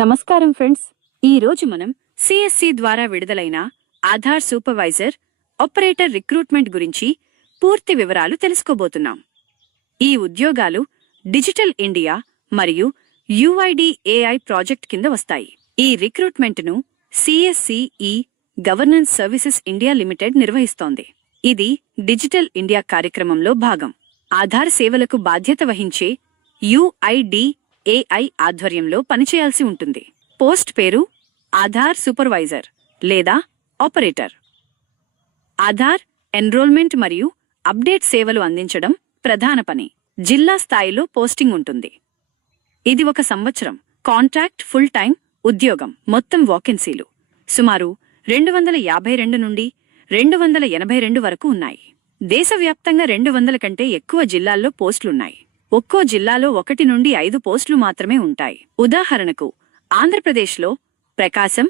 నమస్కారం ఫ్రెండ్స్, ఈ రోజు మనం సిఎస్సి ద్వారా విడుదలైన ఆధార్ సూపర్వైజర్ ఆపరేటర్ రిక్రూట్మెంట్ గురించి పూర్తి వివరాలు తెలుసుకోబోతున్నాం. ఈ ఉద్యోగాలు డిజిటల్ ఇండియా మరియు యుఐడిఏఐ ప్రాజెక్ట్ కింద వస్తాయి. ఈ రిక్రూట్మెంట్ను సిఎస్సిఈ గవర్నెన్స్ సర్వీసెస్ ఇండియా లిమిటెడ్ నిర్వహిస్తోంది. ఇది డిజిటల్ ఇండియా కార్యక్రమంలో భాగం. ఆధార్ సేవలకు బాధ్యత వహించే యుఐడిఏఐ ఆధ్వర్యంలో పనిచేయాల్సి ఉంటుంది. పోస్ట్ పేరు ఆధార్ సూపర్వైజర్ లేదా ఆపరేటర్. ఆధార్ ఎన్రోల్మెంట్ మరియు అప్డేట్ సేవలు అందించడం ప్రధాన పని. జిల్లా స్థాయిలో పోస్టింగ్ ఉంటుంది. ఇది 1 సంవత్సరం కాంట్రాక్ట్ ఫుల్ టైం ఉద్యోగం. మొత్తం వాకెన్సీలు సుమారు 252 నుండి 282 వరకు ఉన్నాయి. దేశవ్యాప్తంగా 200 కంటే ఎక్కువ జిల్లాల్లో పోస్టులున్నాయి. ఒక్కో జిల్లాలో 1 నుండి 5 పోస్టులు మాత్రమే ఉంటాయి. ఉదాహరణకు ఆంధ్రప్రదేశ్లో ప్రకాశం,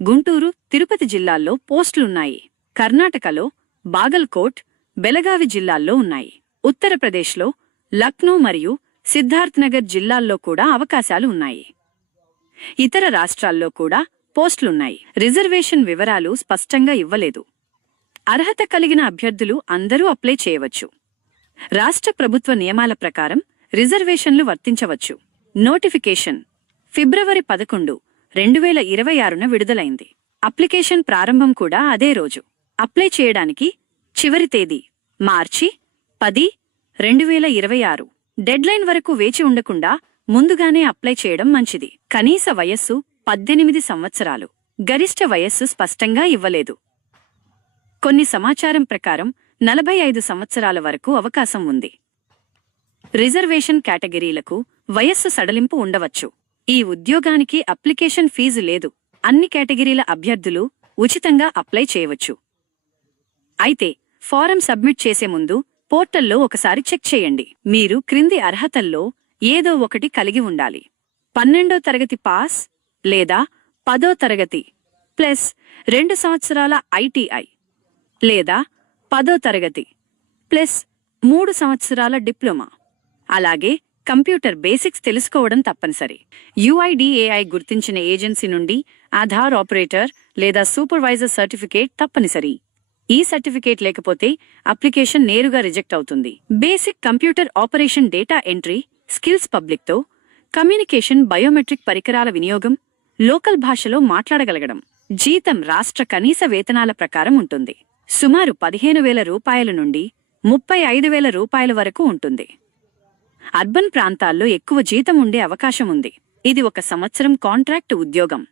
గుంటూరు, తిరుపతి జిల్లాల్లో పోస్టులున్నాయి. కర్ణాటకలో బాగల్కోట్, బెలగావి జిల్లాల్లో ఉన్నాయి. ఉత్తరప్రదేశ్లో లక్నో మరియు సిద్ధార్థ్ నగర్ జిల్లాల్లో కూడా అవకాశాలు ఉన్నాయి. ఇతర రాష్ట్రాల్లో కూడా పోస్టులున్నాయి. రిజర్వేషన్ వివరాలు స్పష్టంగా ఇవ్వలేదు. అర్హత కలిగిన అభ్యర్థులు అందరూ అప్లై చేయవచ్చు. రాష్ట్ర ప్రభుత్వ నియమాల ప్రకారం రిజర్వేషన్లు వర్తించవచ్చు. నోటిఫికేషన్ ఫిబ్రవరి 11, 2026న విడుదలైంది. అప్లికేషన్ ప్రారంభం కూడా అదే రోజు. అప్లై చేయడానికి చివరి తేదీ మార్చి 10, 2026. డెడ్లైన్ వరకు వేచి ఉండకుండా ముందుగానే అప్లై చేయడం మంచిది. కనీస వయస్సు 18 సంవత్సరాలు. గరిష్ట వయస్సు స్పష్టంగా ఇవ్వలేదు. కొన్ని సమాచారం ప్రకారం 45 సంవత్సరాల వరకు అవకాశం ఉంది. రిజర్వేషన్ కేటగిరీలకు వయస్సు సడలింపు ఉండవచ్చు. ఈ ఉద్యోగానికి అప్లికేషన్ ఫీజు లేదు. అన్ని కేటగిరీల అభ్యర్థులు ఉచితంగా అప్లై చేయవచ్చు. అయితే ఫారం సబ్మిట్ చేసే ముందు పోర్టల్లో ఒకసారి చెక్ చేయండి. మీరు క్రింది అర్హతల్లో ఏదో ఒకటి కలిగి ఉండాలి. 12వ తరగతి పాస్ లేదా 10వ తరగతి ప్లస్ 2 సంవత్సరాల ఐటీఐ లేదా 10వ తరగతి ప్లస్ 3 సంవత్సరాల డిప్లొమా. అలాగే కంప్యూటర్ బేసిక్స్ తెలుసుకోవడం తప్పనిసరి. యుఐడిఏఐ గుర్తించిన ఏజెన్సీ నుండి ఆధార్ ఆపరేటర్ లేదా సూపర్వైజర్ సర్టిఫికేట్ తప్పనిసరి. ఈ సర్టిఫికేట్ లేకపోతే అప్లికేషన్ నేరుగా రిజెక్ట్ అవుతుంది. Basic computer operation, data entry skills, పబ్లిక్తో కమ్యూనికేషన్, బయోమెట్రిక్ పరికరాల వినియోగం, లోకల్ భాషలో మాట్లాడగలగడం. జీతం రాష్ట్ర కనీస వేతనాల ప్రకారం ఉంటుంది. సుమారు 15,000 రూపాయల నుండి 35,000 రూపాయల వరకు ఉంటుంది. అర్బన్ ప్రాంతాల్లో ఎక్కువ జీతం ఉండే అవకాశం ఉంది. ఇది 1 సంవత్సరం కాంట్రాక్ట్ ఉద్యోగం.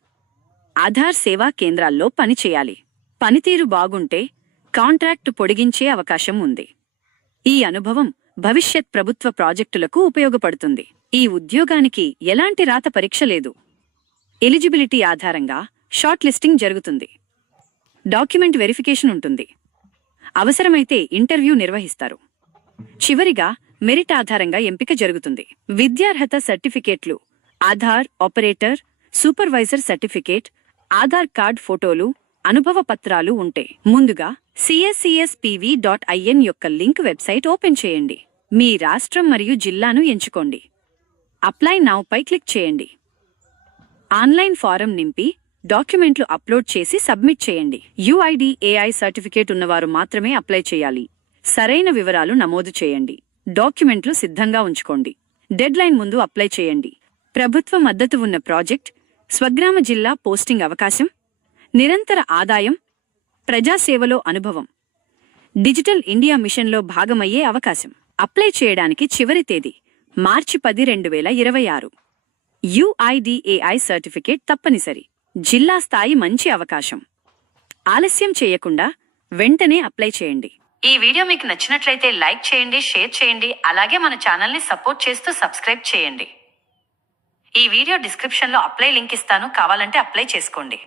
ఆధార్ సేవా కేంద్రాల్లో పనిచేయాలి. పనితీరు బాగుంటే కాంట్రాక్టు పొడిగించే అవకాశం ఉంది. ఈ అనుభవం భవిష్యత్ ప్రభుత్వ ప్రాజెక్టులకు ఉపయోగపడుతుంది. ఈ ఉద్యోగానికి ఎలాంటి రాత పరీక్ష లేదు. ఎలిజిబిలిటీ ఆధారంగా షార్ట్ లిస్టింగ్ జరుగుతుంది. డాక్యుమెంట్ వెరిఫికేషన్ ఉంటుంది. అవసరమైతే ఇంటర్వ్యూ నిర్వహిస్తారు. చివరిగా మెరిట్ ఆధారంగా ఎంపిక జరుగుతుంది. విద్యార్హత సర్టిఫికేట్లు Aadhaar operator, supervisor certificate, Aadhaar card ఫోటోలు, అనుభవ పత్రాలు ఉంటే ముందుగా cscspv.in యొక్క లింక్ వెబ్సైట్ ఓపెన్ చేయండి. మీ రాష్ట్రం మరియు జిల్లాను ఎంచుకోండి. అప్లై నౌ పై క్లిక్ చేయండి. ఆన్లైన్ ఫారం నింపి డాక్యుమెంట్లు అప్లోడ్ చేసి సబ్మిట్ చేయండి. యుఐడిఏఐ సర్టిఫికేట్ ఉన్నవారు మాత్రమే అప్లై చేయాలి. సరైన వివరాలు నమోదు చేయండి. డాక్యుమెంట్లు సిద్ధంగా ఉంచుకోండి. డెడ్లైన్ ముందు అప్లై చేయండి. ప్రభుత్వ మద్దతు ఉన్న ప్రాజెక్ట్, స్వగ్రామ జిల్లా పోస్టింగ్ అవకాశం, నిరంతర ఆదాయం, ప్రజాసేవలో అనుభవం, డిజిటల్ ఇండియా మిషన్లో భాగమయ్యే అవకాశం. అప్లై చేయడానికి చివరి తేదీ మార్చి 10, 2026. యుఐడిఏఐ సర్టిఫికేట్ తప్పనిసరి. జిల్లా స్థాయి మంచి అవకాశం. ఆలస్యం చేయకుండా వెంటనే అప్లై చేయండి. ఈ వీడియో మీకు నచ్చినట్లయితే లైక్ చేయండి, షేర్ చేయండి. అలాగే మన ఛానల్ని సపోర్ట్ చేస్తూ సబ్స్క్రైబ్ చేయండి. ఈ వీడియో డిస్క్రిప్షన్లో అప్లై లింక్ ఇస్తాను, కావాలంటే అప్లై చేసుకోండి.